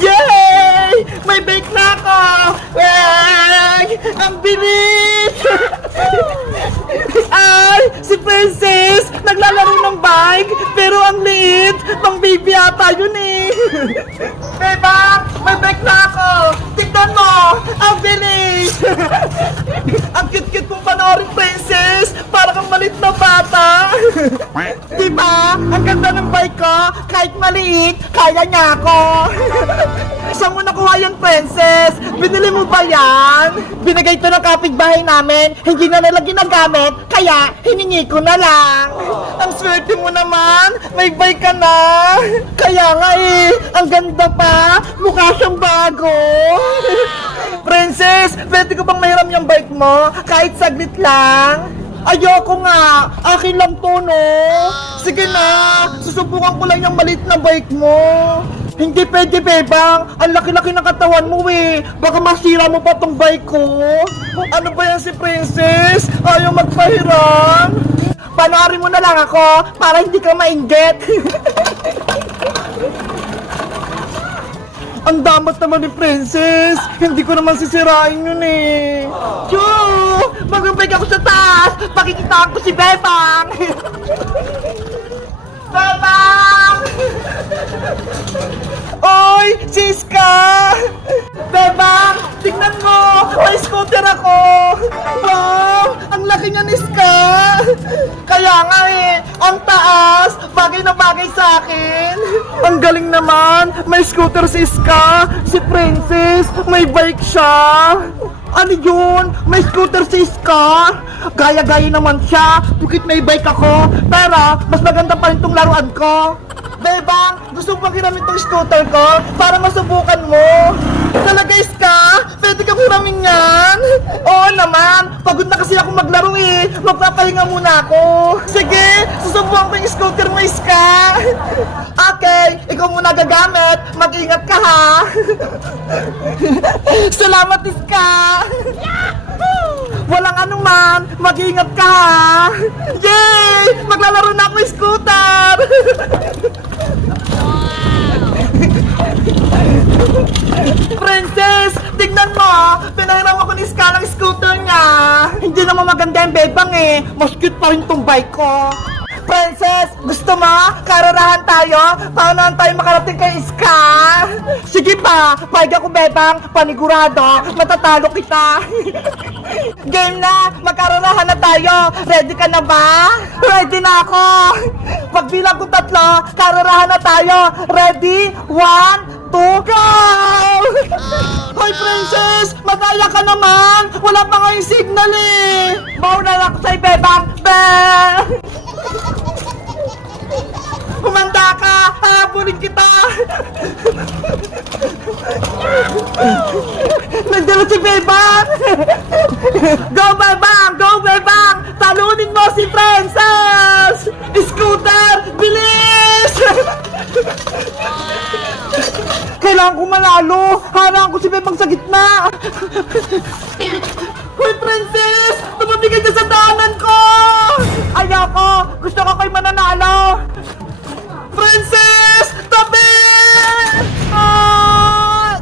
Yay! May bike na ako! Yay! Ang bilis! Ay! Si Princess! Naglalaro ng bike! Pero ang liit! Pang baby ata yun eh! Beba! May bike na ako! Tignan mo! Ang bilis! Ang cute-cute mong panoorin, Princess! Para kang malit na bata! Diba? Ang ganda ng bike ko! Kahit maliit, kaya niya ako! Saan mo nakuha yan, Princess? Binili mo ba yan? Binigay ito ng kapitbahay namin. Hindi na nila ginagamit, kaya hiningi ko na lang. Ang swerte mo naman. May bike ka na. Kaya nga eh, ang ganda pa. Mukha siyang bago. Princess, pwede ko bang mahiram yung bike mo? Kahit saglit lang. Ayoko nga! Akin lang to, no? Sige na! Susubukan ko lang yung maliit na bike mo! Hindi pwede, Bebang! Ang laki-laki ng katawan mo eh! Baka masira mo pa tong bike ko! Ano ba yan si Princess? Ayaw magpahiram! Panoorin mo na lang ako para hindi ka mainggit! Ang damat naman ni Princess! Hindi ko naman sisirain yun eh! Choo! Magbabike ako sa taas! Pakikitaan ko si Bebang! Bebang! Oy! Siska! Bebang! Tignan mo! May scooter ako! Wow! Ang laki niya ni Ska! Kaya nga eh! Ang taas! Bagay na bagay sa akin! Ang galing naman! May scooter si Ska! Si Princess! May bike siya! Ano yun? May scooter si Ska? Gaya-gaya naman siya! Bukit may bike ako! Pero, mas maganda pa rin tong laruan ko! Bebang, gusto mo bang hiramin tong scooter ko para masubukan mo? Talaga, Ska? Pwede kang hiramin yan? Oo naman, pagod na kasi ako maglaro eh. Magpapahinga muna ako. Sige, susubukan ko yung scooter mo, Ska. Okay, ikaw muna gagamit. Mag-ingat ka ha. Salamat, Ska. Walang anuman, mag-ingat ka ha. Yay! Maglalaro na ako ng scooter. Princess, tignan mo! Pinahiram ako ni Ska ng scooter niya! Hindi naman maganda yung Bebang eh! Mas cute pa rin tong bike ko! Princess, gusto mo? Kararahan tayo? Paunahan tayo makarating kay Ska? Sige pa! Pahig ako, Bebang! Panigurado! Matatalo kita! Game na! Magkararahan na tayo! Ready ka na ba? Ready na ako! Pagbilang ko 3, kararahan na tayo! Ready? 1, 2, go! Hoy, Princess! Madaya ka naman! Wala pa nga yung signal eh! Mauna lang ako sa'yo, Bebang! Humanda ka! Hahabulin kita! Nandito si Bebang! Go, Bebang! Go, Bebang! Talunin mo si Princess! Scooter! Bilis! Kailangan ko manalo! Harang ko si Bebang sa gitna! Hoy, Princess! Tumabi ka dyan sa daanan ko! Ayoko! Gusto ko kayo mananalo! Princess! Tabi! Ah!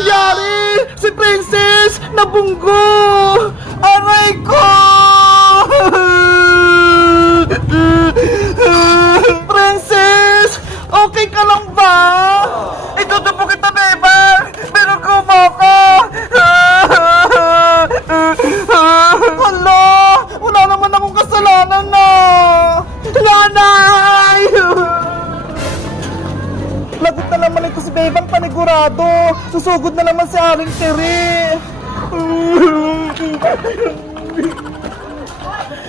Yari! Si Princess! Nabunggo! Aray ko! Princess! Okay ka lang ba? Itutupo kita, Bebang! Pero mo ko! Hala! Wala naman akong kasalanan na! Nanay! Lagot na naman ito si Bebang, panigurado! Susugod na naman si Aling Tere!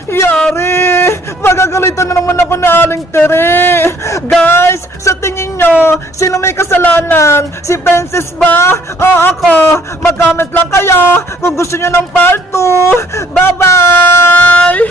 Yari! Magagalitan na naman ako na Aling Tere! Guys, sa tingin nyo, sino may kasalanan? Si Princess ba? O ako? Mag-comment lang kayo kung gusto nyo ng part 2! Bye-bye!